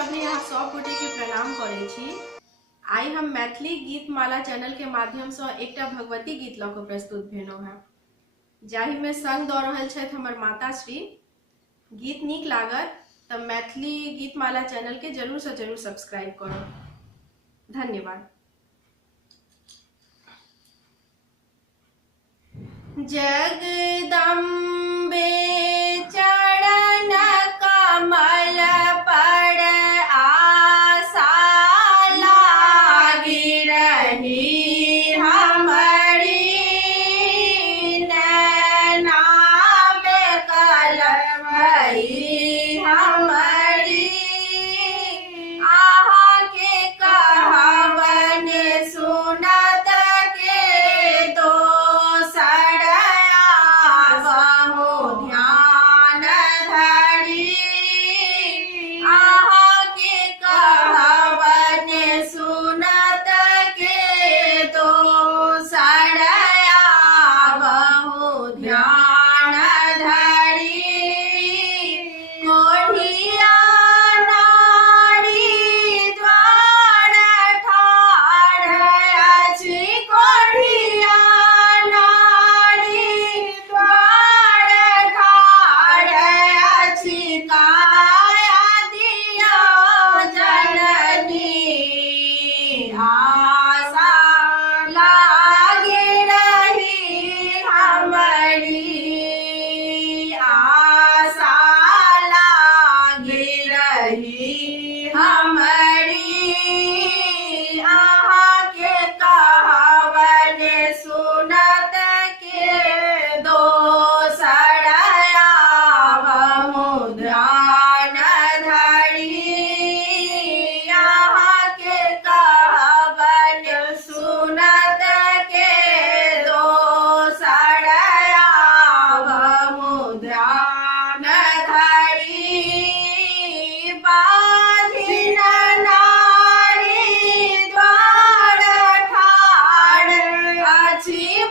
चौधरी यहाँ सब गोटे के प्रणाम करे छी। आई हम मैथिली गीत माला चैनल के माध्यम से एक भगवती गीत लऽ कऽ प्रस्तुत भेलहुँ हैं, जाहि में संग दऽ रहल छथि हमर माता श्री। गीत नीक लागत तऽ मैथिली गीत माला चैनल के जरूर से जरूर सब्सक्राइब करब। धन्यवाद। जगदम्बे चरण कमल पर आशा लागी रही हमारी, नैना बेकल भई हमारी। आहा के कहवन सुनत के दोसर बहु ध्यान धरी। आहा के कहवन सुनत के दोसर बहु ध्यान धरी। कोढ़िया नारी द्वार ठाढ़ अछि, कोढ़िया नारी द्वार ठाढ़ अछि। काया दिया जननी आशा लागी रही हमारी, आशा लागी रही हमारी। आहा के कहवन सुनत के दोसर बहु ध्यान धरी। आहा के कहवन सुनत के दोसर बहु ध्यान धरी। बाधिन नारी द्वार ठाढ़ अछि,